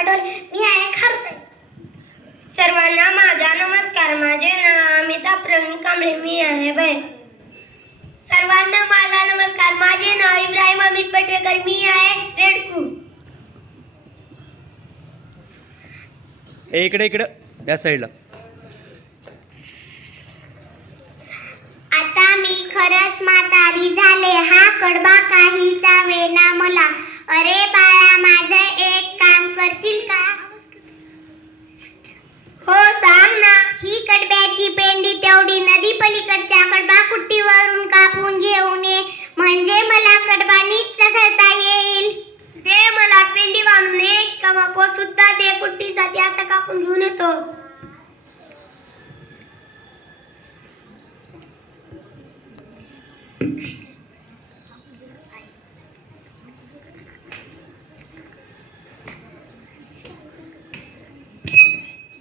पडोल. मी आहे खारुताई. सर्वांना माझा नमस्कार. माझे नाव अमिता प्रवीण कांबळे. मी आहे बैल. सर्वांना माझा नमस्कार. माझे नाव इब्राहिम अमित पटवेकर. मी आहे रेडकू. इकडे इकडे या साईडला. आता मी खरंच म्हातारी झाले. हा कडबा काही चावेना मला. अरे बाळा, माझं एक काम करशील का? हो सांग ना. ही कडब्याची पेंडी तेवढी नदी पलीकडच्या कडबा कुट्टीवरून कापून घेऊन ये, म्हणजे मला कडबा नीट चघळता येईल. दे मला पेंडी बांधून. एक कमापो सुद्धा दे. कुट्टीसाठी आता कापून घेऊन येतो.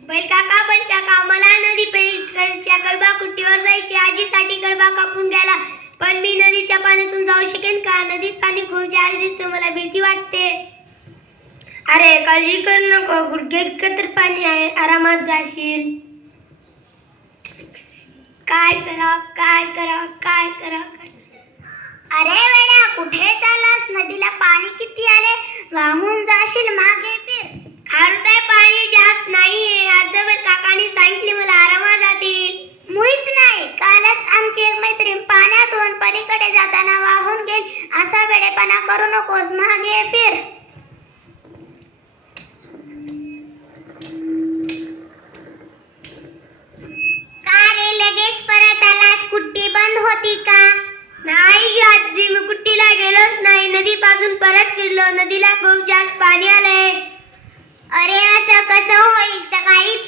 बैल काका, मला नदी पलीकडच्या कडबा कुट्टीवर जायचे. आजीसाठी कडबा कापून घ्यायला. पण मी नदीच्या पाण्यातून जाऊ शकेन का? नदीत पाणी खूप जास्त दिसते. मला भीती वाटते. अरे काळजी करू नको. गुडघे इतकं तर पाणी आहे. आरामात जाशील. काय करा. अरे वेड्या, कुठे चाललास? नदीला पाणी किती आले? वाहून जाशील. मागे फिर. खारुताई, पाणी जास्त नाहीये असं काकांनी सांगितले. मला आरामात जातील. मुळीच नाही. कालच आमची एक मैत्रीण पाण्यातून पलीकडे जाताना वाहून गेली. असा वेडेपणा करू नकोस. मागे फिर. का रे, लगेच परत आलास? कुट्टी बंद होती का? नाही आजी, मी कुट्टीला गेलोच नाही. नदी पासून परत फिरलो. नदीला खूप जास्त पाणी आलंय. अरे असं कसं होईल?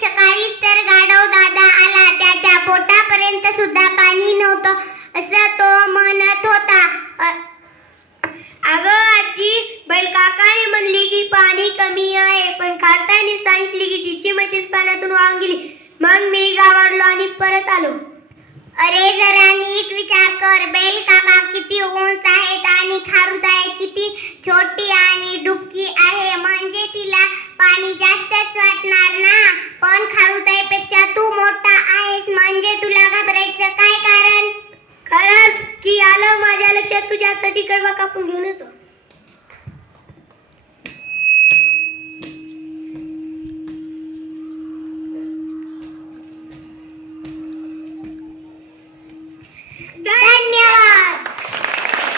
सकाळीच तर गाढव दादा आला. त्याच्या पोटापर्यंत सुद्धा पाणी नव्हतं असं तो म्हणत होता. अगं आजी, बैल काकाने म्हणली की पाणी कमी आहे, पण खारुताईने सांगितले की तिची मैत्रीण पाण्यातून वाहून गेली. मग मी गावाडलो आणि परत आलो. अरे जरा नीट विचार कर. बैल काका किती उंच आहेत आणि खारुताई किती छोटी आणि डुबकी आहे. म्हणजे तिला पाणी जास्तच वाटणार ना. पण खारुताईपेक्षा तू मोठा आहेस, म्हणजे तुला घाबरायचं काय कारण? खरंच की आलं माझ्या लक्षात. तुझ्यासाठी कडबा कापून घेऊन येतो.